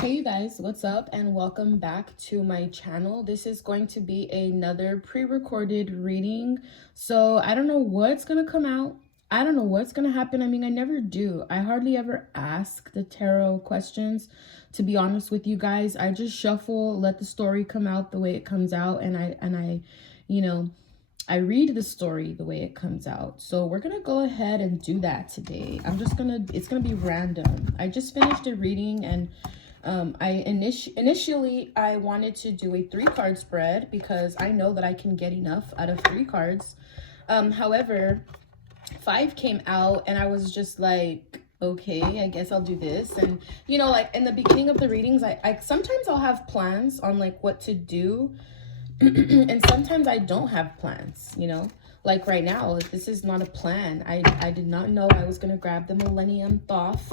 Hey you guys, what's up and welcome back to my channel. This is going to be another pre-recorded reading. So I don't know what's gonna come out. I don't know what's gonna happen. I mean, I never do. I hardly ever ask the tarot questions, to be honest with you guys. I just shuffle, let the story come out the way it comes out, and I I read the story the way it comes out. So we're gonna go ahead and do that today. It's gonna be random. I just finished a reading, and initially I wanted to do a 3-card spread because I know that I can get enough out of 3 cards. However, 5 came out and I was just like, okay, I guess I'll do this. And like in the beginning of the readings, I sometimes I'll have plans on like what to do. And sometimes I don't have plans, like right now. This is not a plan. I did not know I was going to grab the Millennium Thoth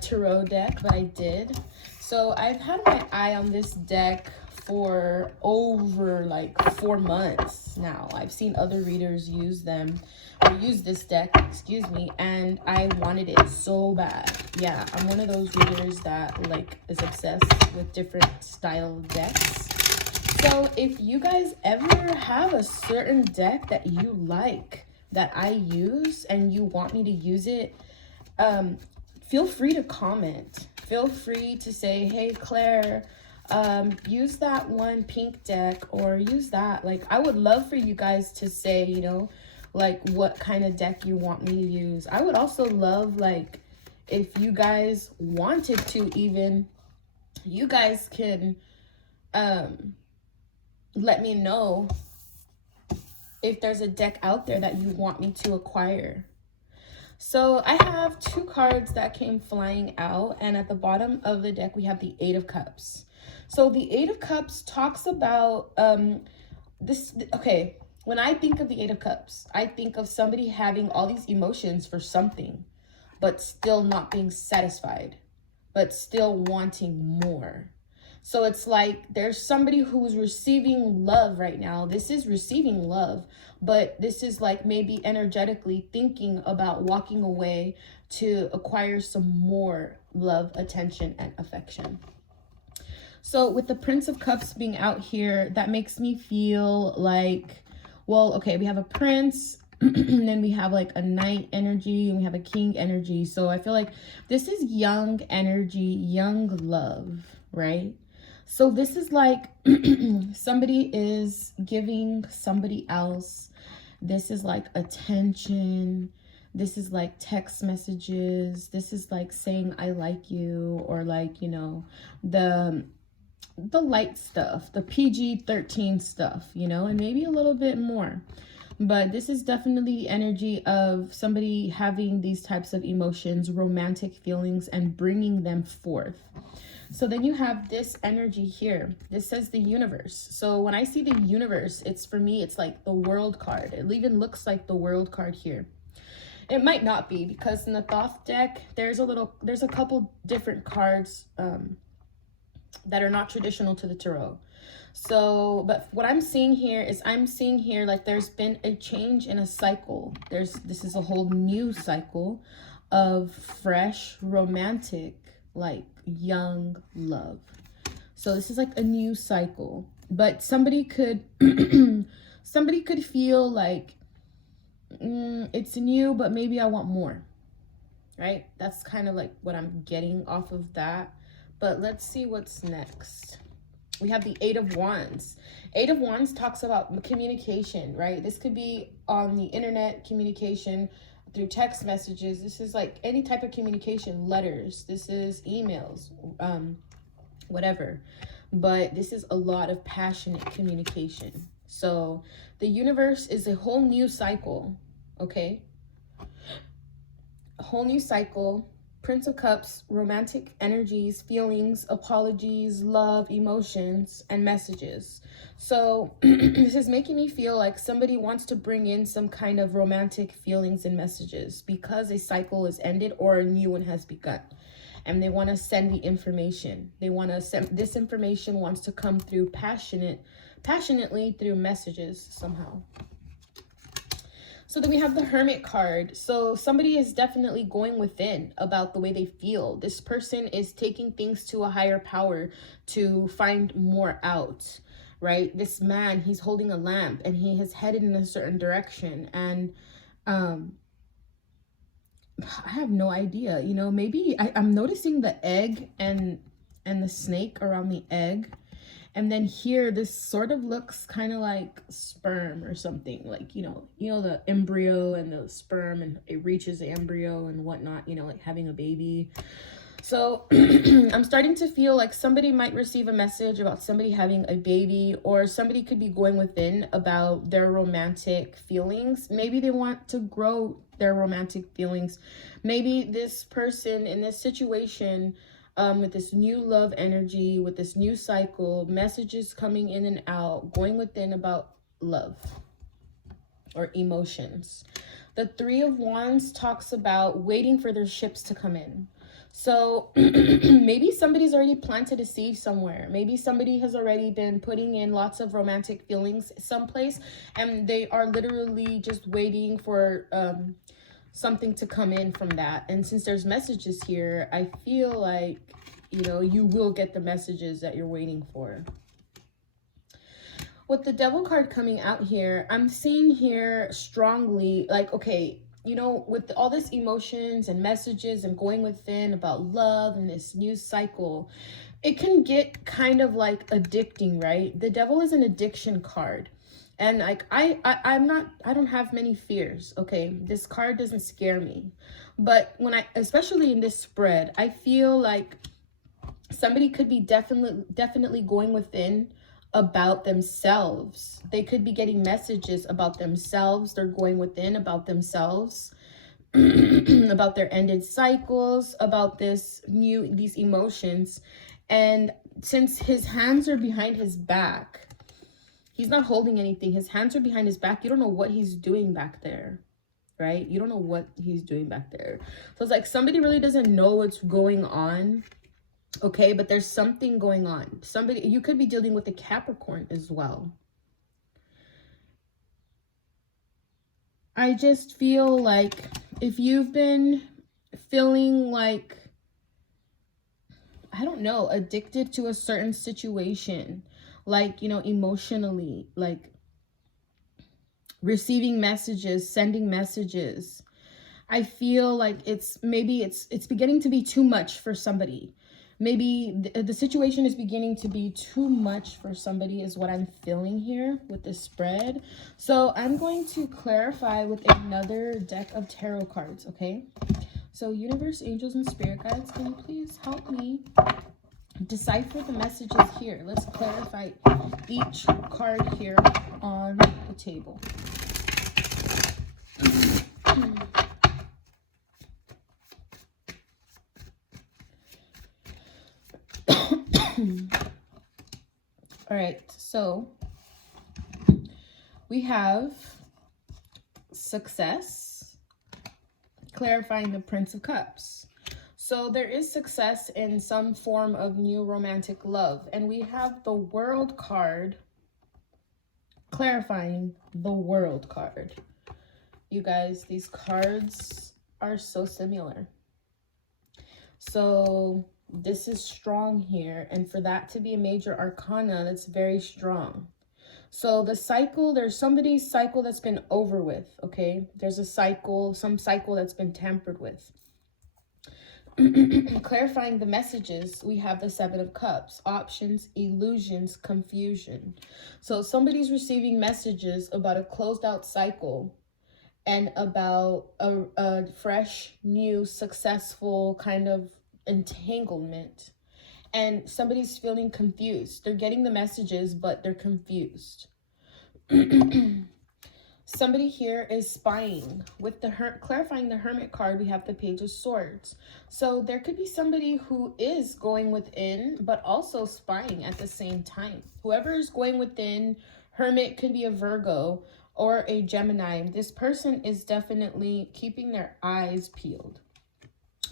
tarot deck, but I did. So I've had my eye on this deck for over like 4 months now. I've seen other readers use this deck, excuse me, and I wanted it so bad. Yeah, I'm one of those readers that like is obsessed with different style decks. So if you guys ever have a certain deck that you like that I use and you want me to use it, feel free to comment. Feel free to say, hey Claire, use that one pink deck, or use that. Like, I would love for you guys to say, like what kind of deck you want me to use. I would also love, like, if you guys wanted to, even you guys can let me know if there's a deck out there that you want me to acquire. So I have 2 cards that came flying out, and at the bottom of the deck we have the 8 of Cups. So the 8 of Cups talks about okay, when I think of the 8 of Cups, I think of somebody having all these emotions for something, but still not being satisfied, but still wanting more. So it's like there's somebody who's receiving love right now. This is receiving love, but this is like maybe energetically thinking about walking away to acquire some more love, attention, and affection. So with the Prince of Cups being out here, that makes me feel like, well, okay, we have a prince, and then we have like a knight energy, and we have a king energy. So I feel like this is young energy, young love, right? So this is like somebody is giving somebody else. This is like attention. This is like text messages. This is like saying I like you, or like, the light stuff, the PG-13 stuff, and maybe a little bit more. But this is definitely the energy of somebody having these types of emotions, romantic feelings, and bringing them forth. So then you have this energy here. This says the universe. So when I see the universe, it's, for me, it's like the world card. It even looks like the world card here. It might not be, because in the Thoth deck, there's a couple different cards that are not traditional to the tarot. So, but what I'm seeing here is like there's been a change in a cycle. This is a whole new cycle of fresh, romantic, like young love. So this is like a new cycle, but somebody could feel like it's new, but maybe I want more, right? That's kind of like what I'm getting off of that. But let's see what's next. We have the 8 of Wands. 8 of Wands talks about communication, right? This could be on the internet, communication through text messages. This is like any type of communication, letters. This is emails, whatever. But this is a lot of passionate communication. So the universe is a whole new cycle, okay? A whole new cycle. Prince of Cups, romantic energies, feelings, apologies, love, emotions, and messages. So this is making me feel like somebody wants to bring in some kind of romantic feelings and messages because a cycle is ended or a new one has begun. And they want to send the information. They want to send this information, wants to come through passionately through messages somehow. So then we have the Hermit card. So somebody is definitely going within about the way they feel. This person is taking things to a higher power to find more out, right? This man, he's holding a lamp and he is headed in a certain direction. And I have no idea, you know, maybe I'm noticing the egg and the snake around the egg. And then here, this sort of looks kind of like sperm or something, like, you know, the embryo and the sperm, and it reaches the embryo and whatnot, you know, like having a baby. So I'm starting to feel like somebody might receive a message about somebody having a baby, or somebody could be going within about their romantic feelings. Maybe they want to grow their romantic feelings. Maybe this person in this situation, with this new love energy, with this new cycle, messages coming in and out, going within about love or emotions. The Three of Wands talks about waiting for their ships to come in. So maybe somebody's already planted a seed somewhere. Maybe somebody has already been putting in lots of romantic feelings someplace, and they are literally just waiting for something to come in from that. And since there's messages here, I feel like, you know, you will get the messages that you're waiting for. With the Devil card coming out here, I'm seeing here strongly, like, okay, you know, with all this emotions and messages and going within about love and this new cycle, it can get kind of like addicting, right? The Devil is an addiction card. And like, I don't have many fears, okay? This card doesn't scare me. But when especially in this spread, I feel like somebody could be definitely going within about themselves. They could be getting messages about themselves. They're going within about themselves, about their ended cycles, about these emotions. And since his hands are behind his back, he's not holding anything. His hands are behind his back. You don't know what he's doing back there, right? You don't know what he's doing back there. So it's like somebody really doesn't know what's going on, okay? But there's something going on. You could be dealing with a Capricorn as well. I just feel like if you've been feeling like, I don't know, addicted to a certain situation, like, you know, emotionally, like receiving messages, sending messages, I feel like it's beginning to be too much for somebody. Maybe the situation is beginning to be too much for somebody is what I'm feeling here with this spread. So I'm going to clarify with another deck of tarot cards, okay? So universe, angels, and spirit guides, can you please help me decipher the messages here? Let's clarify each card here on the table. All right, so we have success, clarifying the Prince of Cups. So there is success in some form of new romantic love. And we have the World card, clarifying the World card. You guys, these cards are so similar. So this is strong here. And for that to be a major arcana, that's very strong. So the cycle, there's somebody's cycle that's been over with, okay? There's a cycle, some cycle that's been tampered with. Clarifying the messages, we have the Seven of Cups, options, illusions, confusion. So somebody's receiving messages about a closed out cycle and about a fresh, new, successful kind of entanglement. And somebody's feeling confused. They're getting the messages, but they're confused. Somebody here is spying. With the clarifying the Hermit card, we have the Page of Swords. So there could be somebody who is going within, but also spying at the same time. Whoever is going within, Hermit could be a Virgo or a Gemini. This person is definitely keeping their eyes peeled.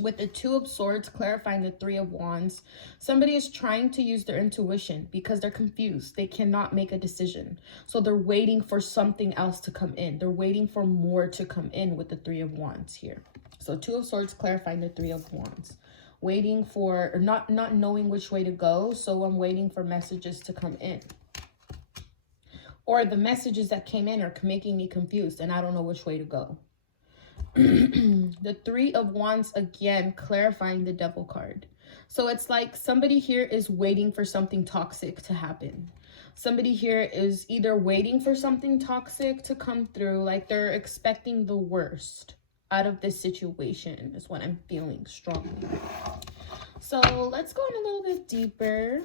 With the Two of Swords clarifying the Three of Wands, somebody is trying to use their intuition because they're confused. They cannot make a decision. So they're waiting for something else to come in. They're waiting for more to come in with the Three of Wands here. So Two of Swords clarifying the Three of Wands. Waiting for, or not knowing which way to go. So I'm waiting for messages to come in. Or the messages that came in are making me confused and I don't know which way to go. The Three of Wands, again, clarifying the Devil card. So it's like somebody here is waiting for something toxic to happen. Somebody here is either waiting for something toxic to come through, like they're expecting the worst out of this situation is what I'm feeling strongly. So let's go in a little bit deeper.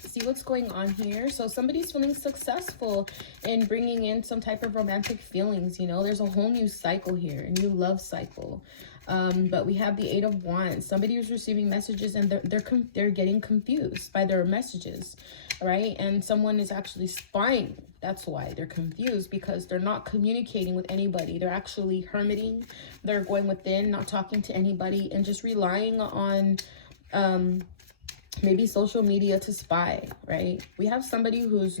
See what's going on here. So somebody's feeling successful in bringing in some type of romantic feelings. You know, there's a whole new cycle here, a new love cycle. But we have the Eight of Wands. Somebody is receiving messages and they're getting confused by their messages, right? And someone is actually spying. That's why they're confused, because they're not communicating with anybody. They're actually hermiting. They're going within, not talking to anybody, and just relying on maybe social media to spy, right? We have somebody who's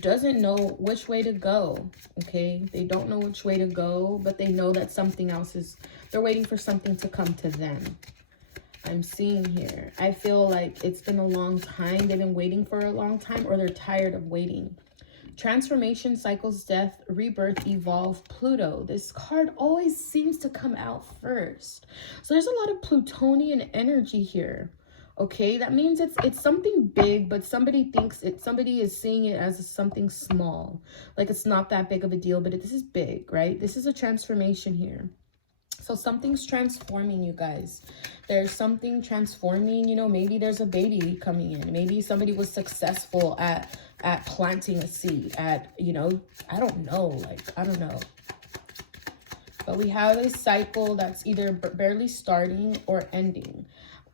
doesn't know which way to go, okay? They don't know which way to go, but they know that something else is, they're waiting for something to come to them. I'm seeing here. I feel like it's been a long time. They've been waiting for a long time, or they're tired of waiting. Transformation, cycles, death, rebirth, evolve, Pluto. This card always seems to come out first. So there's a lot of Plutonian energy here. Okay, that means it's something big, but somebody is seeing it as something small. Like it's not that big of a deal, but this is big, right? This is a transformation here. So something's transforming, you guys. There's something transforming, you know, maybe there's a baby coming in. Maybe somebody was successful at planting a seed, you know, I don't know. But we have a cycle that's either barely starting or ending.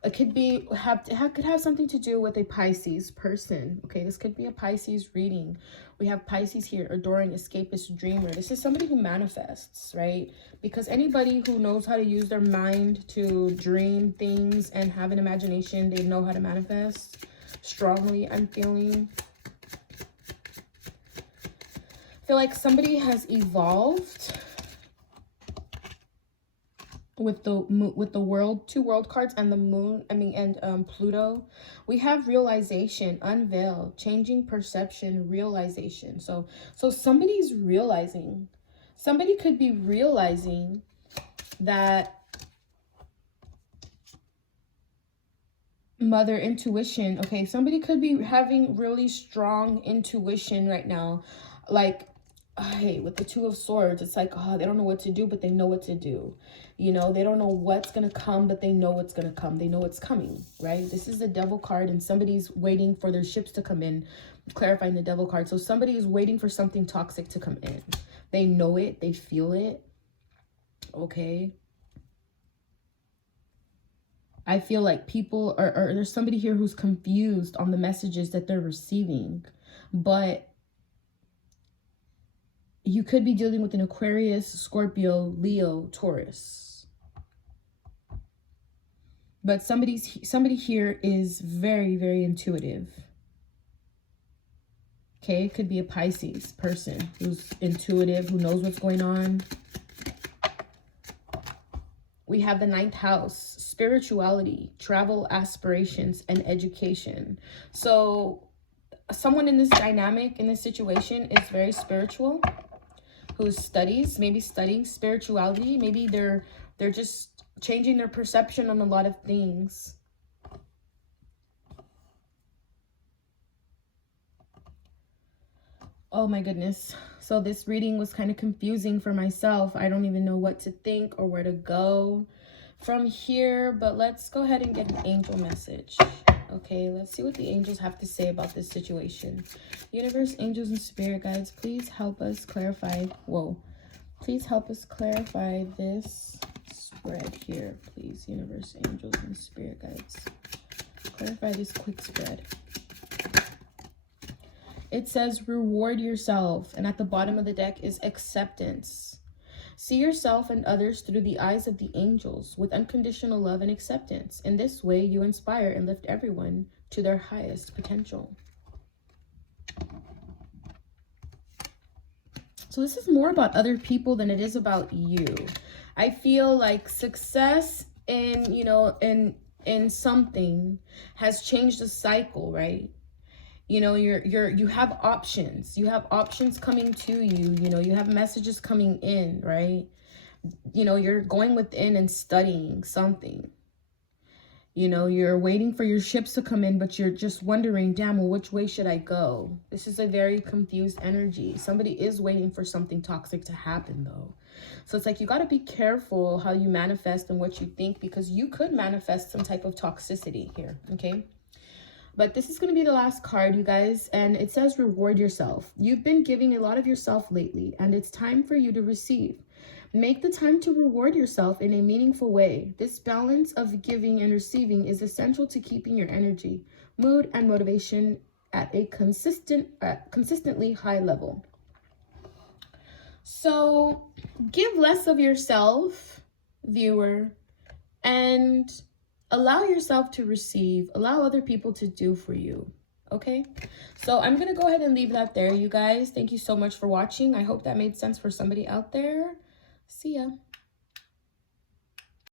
It could be could have something to do with a Pisces person. Okay, this could be a Pisces reading. We have Pisces here, adoring, escapist, dreamer. This is somebody who manifests, right? Because anybody who knows how to use their mind to dream things and have an imagination, they know how to manifest strongly, I'm feeling. I feel like somebody has evolved with the world, two world cards, and the moon, and Pluto. We have realization, unveil, changing perception, realization. So somebody's realizing, somebody could be realizing that mother intuition. Okay, somebody could be having really strong intuition right now, like, hey, with the Two of Swords, it's like, oh, they don't know what to do, but they know what to do. You know, they don't know what's going to come, but they know what's going to come. They know it's coming, right? This is the Devil card, and somebody's waiting for their ships to come in, clarifying the Devil card. So somebody is waiting for something toxic to come in. They know it. They feel it. Okay. I feel like people or there's somebody here who's confused on the messages that they're receiving, but you could be dealing with an Aquarius, Scorpio, Leo, Taurus. But somebody here is very, very intuitive. Okay, it could be a Pisces person who's intuitive, who knows what's going on. We have the 9th house, spirituality, travel, aspirations, and education. So someone in this dynamic, in this situation, is very spiritual, who maybe studying spirituality. Maybe they're just changing their perception on a lot of things. Oh my goodness. So this reading was kind of confusing for myself. I don't even know what to think or where to go from here, but let's go ahead and get an angel message. Okay, let's see what the angels have to say about this situation. Universe, angels, and spirit guides, please help us clarify. Please help us clarify this spread here, please. Universe, angels, and spirit guides, clarify this quick spread. It says reward yourself, and at the bottom of the deck is acceptance. See, See yourself and others through the eyes of the angels with unconditional love and acceptance. In this way, you inspire and lift everyone to their highest potential. So this is more about other people than it is about you. I feel like success in, you know, in something has changed the cycle, right? You know, you have options. You have options coming to you. You know, you have messages coming in, right? You know, you're going within and studying something. You know, you're waiting for your ships to come in, but you're just wondering, damn, well, which way should I go? This is a very confused energy. Somebody is waiting for something toxic to happen, though. So it's like you got to be careful how you manifest and what you think, because you could manifest some type of toxicity here, okay? But this is going to be the last card, you guys, and it says reward yourself. You've been giving a lot of yourself lately, and it's time for you to receive. Make the time to reward yourself in a meaningful way. This balance of giving and receiving is essential to keeping your energy, mood, and motivation at a consistently high level. So give less of yourself, viewer, and allow yourself to receive. Allow other people to do for you. Okay, so I'm going to go ahead and leave that there, you guys. Thank you so much for watching. I hope that made sense for somebody out there. See ya.